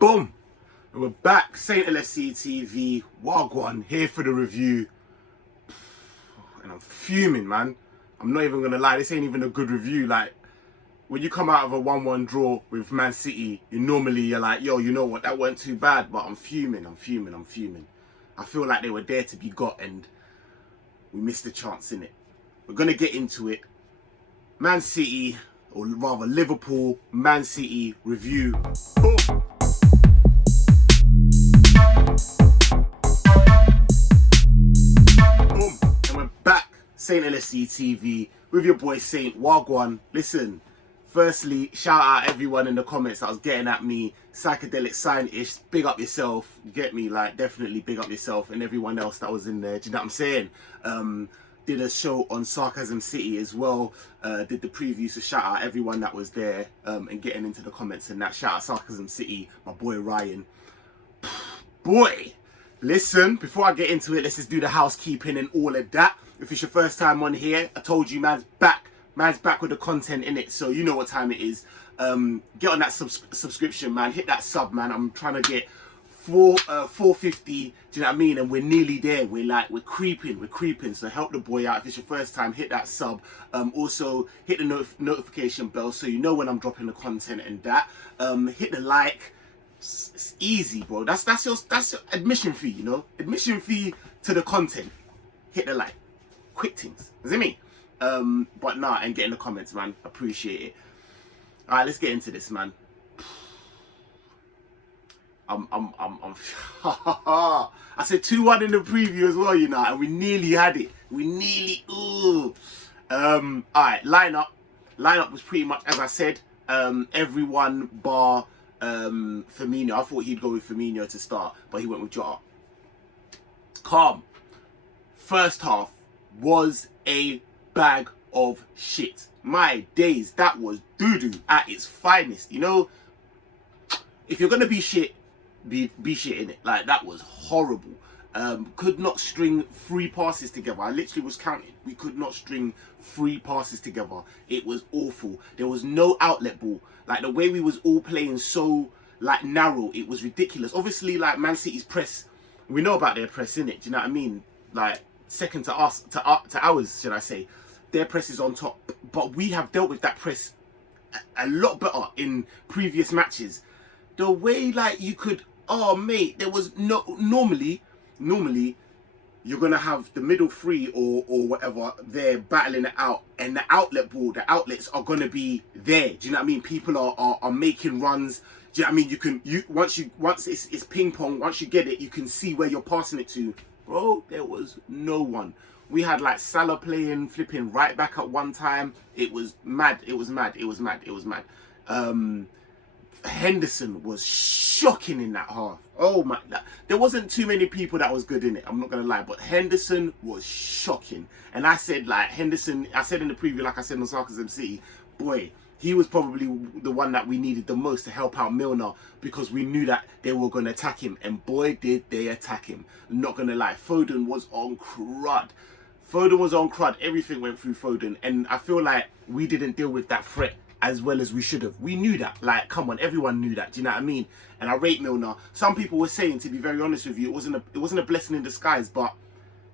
Boom! And we're back. Saint LFCTV. Wagwan here for the review. And I'm fuming, man. I'm not even gonna lie. This ain't even a good review. Like, when you come out of a 1-1 draw with Man City, you're like, yo, you know what? That weren't too bad. But I'm fuming. I feel like they were there to be got, and we missed the chance in it. We're gonna get into it. Man City, or rather Liverpool, Man City review. Boom. Boom. And we're back. Saint LFCTV with your boy Saint Wagwan. Listen, firstly, shout out everyone in the comments that was getting at me. Psychedelic scientist, big up yourself. You get me? Like, definitely big up yourself and everyone else that was in there. Do you know what I'm saying? Did a show on Sarcasm City as well. Did the preview, so shout out everyone that was there and getting into the comments and that. Shout out Sarcasm City, my boy Ryan. Boy, listen, before I get into it, let's just do the housekeeping and all of that. If it's your first time on here, I told you man's back with the content in it, so you know what time it is. Get on that subscription, man. Hit that sub, man. I'm trying to get 450, do you know what I mean? And we're nearly there. We're creeping. So help the boy out. If it's your first time, hit that sub. Also hit the notification bell so you know when I'm dropping the content and that. Hit the like. It's easy, bro. That's your admission fee, you know? Admission fee to the content. Hit the like. Quick things. Is it me? But nah, and get in the comments, man. Appreciate it. Alright, let's get into this, man. I said 2-1 in the preview as well, you know, and we nearly had it. Alright, lineup was pretty much as I said. Everyone bar Firmino. I thought he'd go with Firmino to start, but he went with Jota. Calm. First half was a bag of shit. My days, that was doo-doo at its finest. You know, if you're gonna be shit, be shit in it. Like, that was horrible. Could not string 3 passes together. I literally was counting. We could not string 3 passes together. It was awful. There was no outlet ball. Like, the way we was all playing so like narrow, it was ridiculous. Obviously, like, Man City's press, we know about their press, innit? Do you know what I mean? Like, second to us, to ours, should I say? Their press is on top, but we have dealt with that press a lot better in previous matches. The way, like, you could, oh mate, there was no, normally you're gonna have the middle 3 or whatever there battling it out, and the outlet ball, the outlets are gonna be there. Do you know what I mean? People are making runs. Do you know what I mean? Once it's ping pong, once you get it, you can see where you're passing it to. Bro, there was no one. We had like Salah playing, flipping right back at one time. It was mad. Henderson was shocking in that half. Oh my, there wasn't too many people that was good in it, I'm not gonna lie, but Henderson was shocking. And I said, like, Henderson, I said in the preview, like I said on Sarcasm City, boy, he was probably the one that we needed the most to help out Milner, because we knew that they were going to attack him, and boy did they attack him. Not gonna lie, Foden was on crud. Everything went through Foden, and I feel like we didn't deal with that threat as well as we should have. We knew that. Like, come on, everyone knew that. Do you know what I mean? And I rate Milner. Some people were saying, to be very honest with you, it wasn't a blessing in disguise, but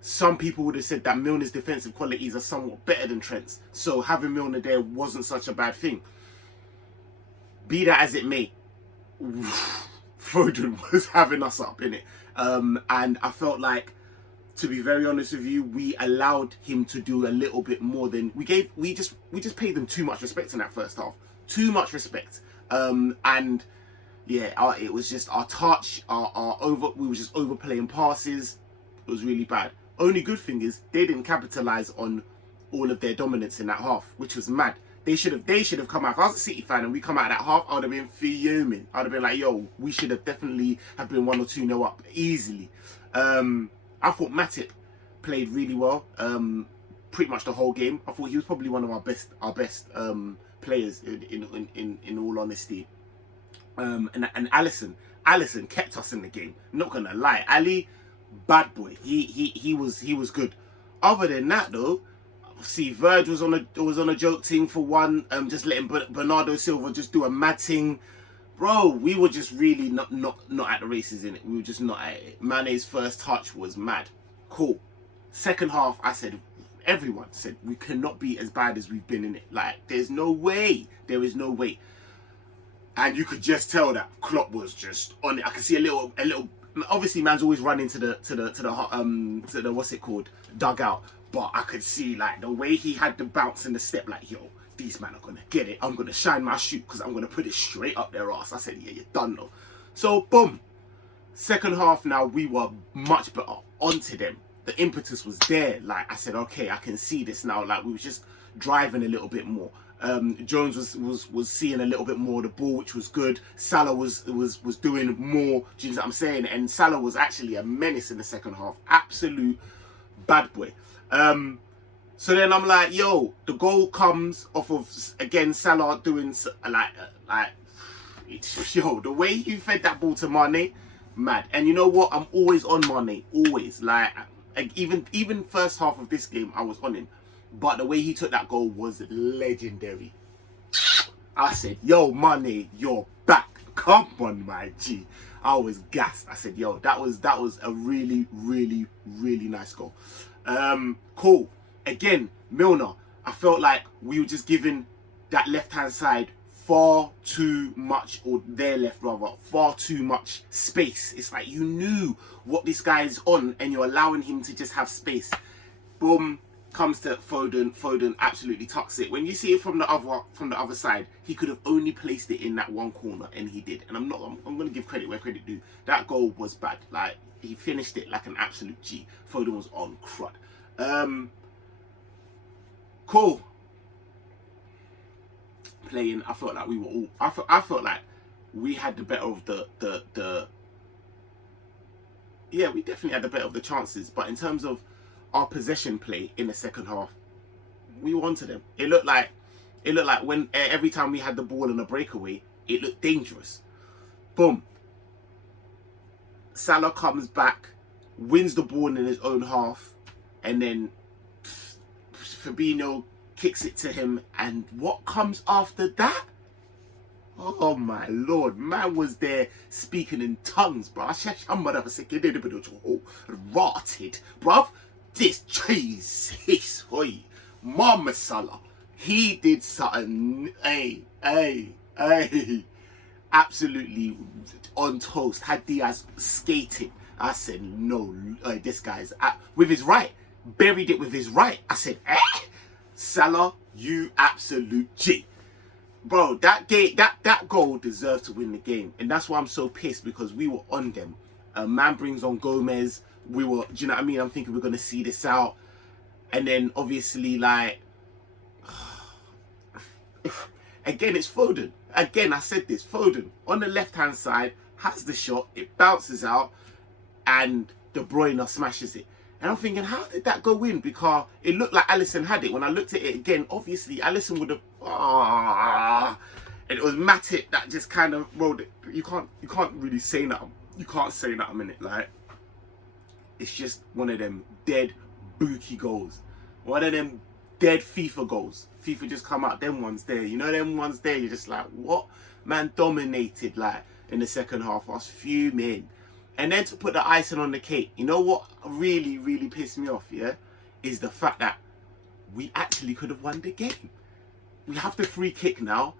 some people would have said that Milner's defensive qualities are somewhat better than Trent's. So having Milner there wasn't such a bad thing. Be that as it may, Foden was having us up in it. And I felt like, to be very honest with you, we allowed him to do a little bit more than we gave. We just paid them too much respect in that first half. Too much respect. And yeah, it was just our touch, we were just overplaying passes. It was really bad. Only good thing is they didn't capitalize on all of their dominance in that half, which was mad. They should have come out. If I was a City fan and we come out of that half, I would have been fuming. I would have been like, yo, we should have definitely have been 1 or 2-0 up easily. I thought Matip played really well, pretty much the whole game. I thought he was probably one of our best players in all honesty. And Alisson kept us in the game. Not gonna lie, Ali, bad boy. He was good. Other than that though, see, Verge was on a joke thing for one, just letting Bernardo Silva just do a mad thing. bro, we were just really not at the races in it. We were just not at it. Mane's first touch was mad. Cool. Second half, I said, everyone said we cannot be as bad as we've been in it. Like, there's no way. There is no way. And you could just tell that Klopp was just on it. I could see a little. Obviously, man's always running to the what's it called, dugout. But I could see like the way he had the bounce and the step. Like, yo, these men are gonna get it. I'm gonna shine my shoe because I'm gonna put it straight up their ass. I said, yeah, you're done though. So boom. Second half now we were much better. Onto them. The impetus was there. Like I said, okay, I can see this now. Like we was just driving a little bit more. Jones was seeing a little bit more of the ball, which was good. Salah was doing more. Do you know what I'm saying? And Salah was actually a menace in the second half. Absolute bad boy. So then I'm like, yo, the goal comes off of again Salah doing like yo, the way he fed that ball to Mane, mad. And you know what? I'm always on Mane, always. Like even first half of this game, I was on him. But the way he took that goal was legendary. I said, yo, Mane, you're back. Come on, my G. I was gassed. I said, yo, that was a really, really, really nice goal. Cool. Again, Milner, I felt like we were just giving that left-hand side far too much, or their left rather, far too much space. It's like you knew what this guy is on and you're allowing him to just have space. Boom. Comes to Foden absolutely tucks it. When you see it from the other side, he could have only placed it in that one corner, and he did. And I'm going to give credit where credit due. That goal was bad. Like he finished it like an absolute G. Foden was on crud. Cool. Playing, I felt like we were all. I felt like we had the better of the. Yeah, we definitely had the better of the chances, but in terms of our possession play in the second half, we wanted them. It looked like when every time we had the ball in a breakaway, it looked dangerous. Boom. Salah comes back, wins the ball in his own half, and then Fabinho kicks it to him. And what comes after that? Oh my lord, man was there speaking in tongues, bro. Rotted, bruv. This Jesus, oi, Mama Salah, he did something, absolutely on toast. Had Diaz skating. I said, no, this guy's with his right, buried it with his right. I said, Salah, you absolute G. Bro, that goal deserved to win the game. And that's why I'm so pissed, because we were on them. Man brings on Gomez. We were, do you know what I mean? I'm thinking we're going to see this out. And then obviously, like, again, it's Foden. Again, I said this, Foden on the left-hand side has the shot. It bounces out and De Bruyne smashes it. And I'm thinking, how did that go in? Because it looked like Alisson had it. When I looked at it again, obviously, Alisson would have... and it was Matip that just kind of rolled it. You can't really say nothing. You can't say nothing in it, like... It's just one of them dead bookie goals. One of them dead FIFA goals. FIFA just come out, them ones there. You know them ones there, you're just like, what? Man dominated, like, in the second half. I was fuming. And then to put the icing on the cake, you know what really, really pissed me off, yeah? Is the fact that we actually could have won the game. We have the free kick now.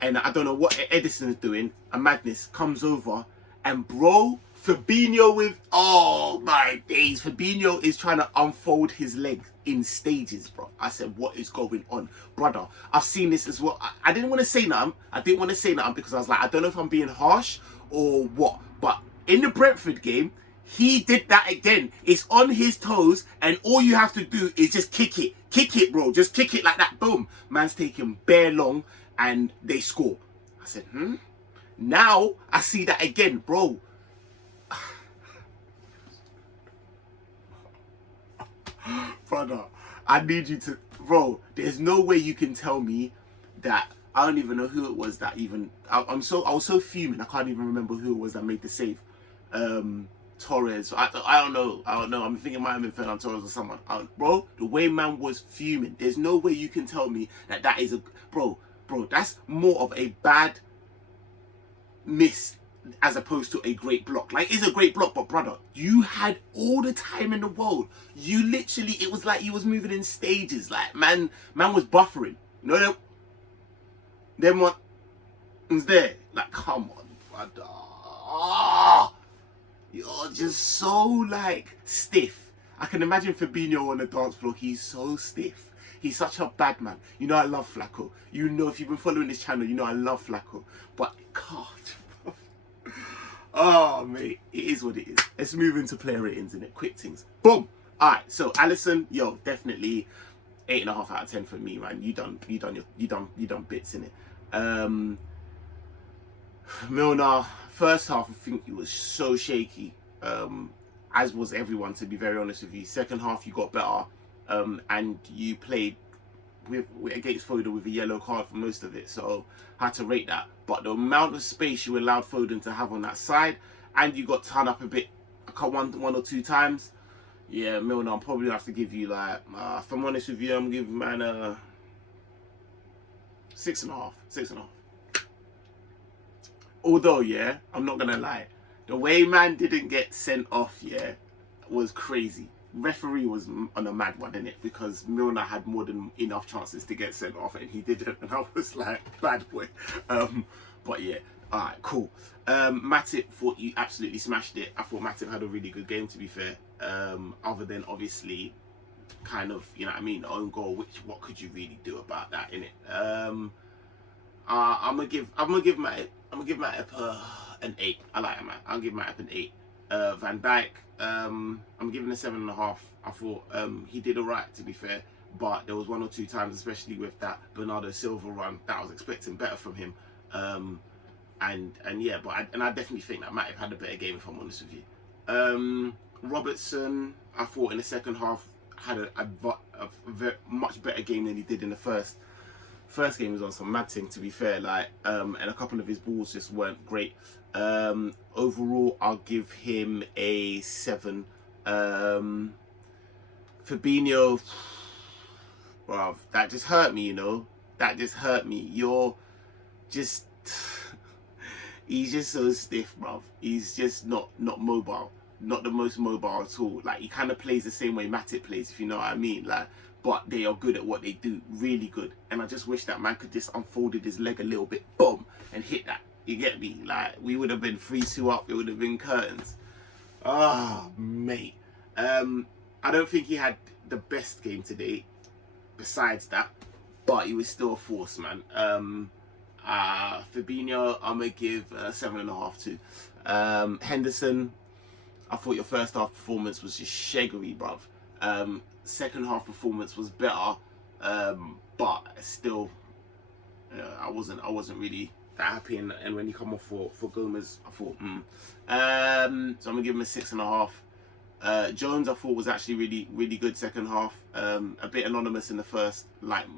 And I don't know what Edison's doing. A madness comes over. And bro... Fabinho with, oh my days, Fabinho is trying to unfold his legs in stages, bro. I said, what is going on? Brother, I've seen this as well. I didn't want to say nothing. Because I was like, I don't know if I'm being harsh or what. But in the Brentford game, he did that again. It's on his toes, and all you have to do is just kick it. Kick it, bro. Just kick it like that. Boom. Man's taking bare long, and they score. I said, Now, I see that again, bro. Brother, I need you to... Bro, there's no way you can tell me that... I don't even know who it was that even... I was so fuming, I can't even remember who it was that made the save. Torres. I don't know. I'm thinking it might have been Fernand Torres or someone. Bro, the way man was fuming, there's no way you can tell me that is a... Bro, that's more of a bad miss as opposed to a great block. Like, it's a great block, but brother, you had all the time in the world. You literally, it was like you was moving in stages. Like, man was buffering. You know, then what was there? Like, come on, brother. Oh, you're just so, like, stiff. I can imagine Fabinho on the dance floor. He's so stiff. He's such a bad man. You know I love Flacco. You know, if you've been following this channel, you know I love Flacco. But, God, oh, mate, it is what it is. Let's move into player ratings, innit? Quick things. Boom. All right. So Alisson, yo, definitely 8.5 out of 10 for me, man. You done bits in it. Milner, first half, I think it was so shaky. As was everyone, to be very honest with you. Second half, you got better, and you played with against Foden with a yellow card for most of it, so I had to rate that. But the amount of space you allowed Foden to have on that side, and you got turned up a bit, one or two times. Yeah, Milner, I'm probably gonna have to give you, like, if I'm honest with you, I'm giving man a 6.5. 6.5. Although, yeah, I'm not gonna lie, the way man didn't get sent off, yeah, was crazy. Referee was on a mad one, innit? Because Milner had more than enough chances to get sent off and he didn't, and I was like, bad boy. But yeah, alright, cool. Matip, thought you absolutely smashed it. I thought Matip had a really good game, to be fair. Other than obviously kind of, you know what I mean, the own goal, what could you really do about that, innit? I'm gonna give Matip an 8. I like him, man. I'll give Matip an 8. Van Dijk, I'm giving a 7.5. I thought he did alright, to be fair, but there was one or two times, especially with that Bernardo Silva run, that I was expecting better from him. And yeah, but I definitely think that Matip had a better game, if I'm honest with you. Robertson, I thought in the second half had a much better game than he did in the first. First game was on some mad thing, to be fair, like, and a couple of his balls just weren't great. Overall, I'll give him a 7. Fabinho, bruv, that just hurt me, you know. That just hurt me. You're just, he's just so stiff, bruv. He's just not mobile, not the most mobile at all. Like, he kind of plays the same way Matip plays, if you know what I mean. Like, but they are good at what they do, really good. And I just wish that man could just unfolded his leg a little bit, boom, and hit that. You get me? Like, we would have been 3-2 up. It would have been curtains. Oh, mate. I don't think he had the best game today, besides that, but he was still a force, man. Fabinho, I'm going to give 7.5 too. Henderson, I thought your first half performance was just shaggery, bruv. Second half performance was better, but still, I wasn't really that happy. And when he come off for Gomez, I thought, so I'm gonna give him a 6.5. Jones, I thought, was actually really good second half. A bit anonymous in the first, like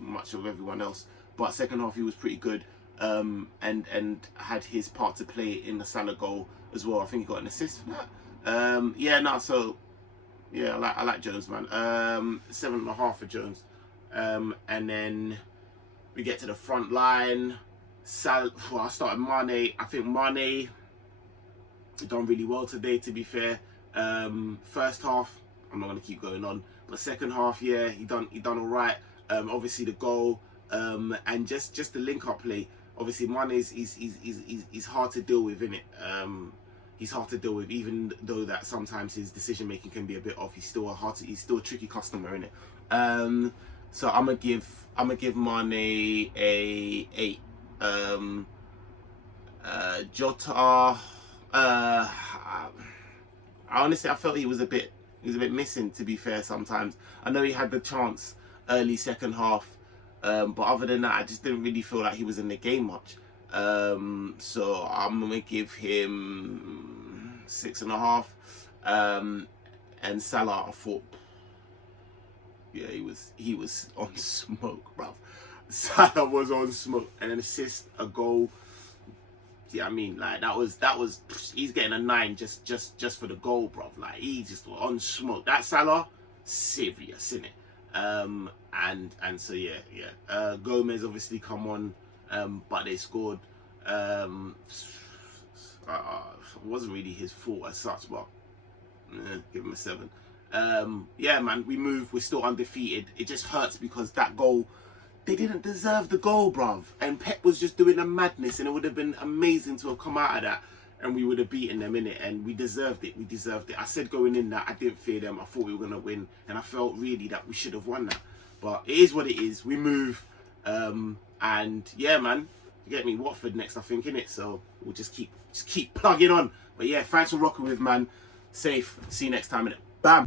much of everyone else, but second half he was pretty good. And had his part to play in the Salah goal as well. I think he got an assist for that. So yeah, I like Jones, man. 7.5 for Jones. And then we get to the front line. I started Mane. I think Mane done really well today, to be fair. First half, I'm not gonna keep going on, but second half, yeah, he done all right. Obviously the goal, and just the link up play. Obviously Mane is hard to deal with, innit? He's hard to deal with, even though that sometimes his decision making can be a bit off. He's still a tricky customer, innit? So I'm gonna give Mane a 8. Jota, honestly, I felt he was a bit missing, to be fair. Sometimes I know he had the chance early second half, but other than that, I just didn't really feel like he was in the game much. So I'm gonna give him 6.5. And Salah, I thought, yeah, he was on smoke, bruv. Salah was on smoke. And an assist, a goal. Yeah, I mean, like, that was he's getting a 9 just for the goal, bruv. Like, he just was on smoke. That Salah, serious, innit? And so yeah. Gomez obviously come on, but they scored. It wasn't really his fault as such, but give him a 7. Yeah, man, we moved. We're still undefeated. It just hurts because that goal, they didn't deserve the goal, bruv. And Pep was just doing a madness, and it would have been amazing to have come out of that, and we would have beaten them in it, and we deserved it. We deserved it. I said going in that I didn't fear them. I thought we were gonna win, and I felt really that we should have won that. But it is what it is. We move, and yeah, man. You get me? Watford next, I think, innit? So we'll just keep plugging on. But yeah, thanks for rocking with, man. Safe. See you next time, innit? Bam.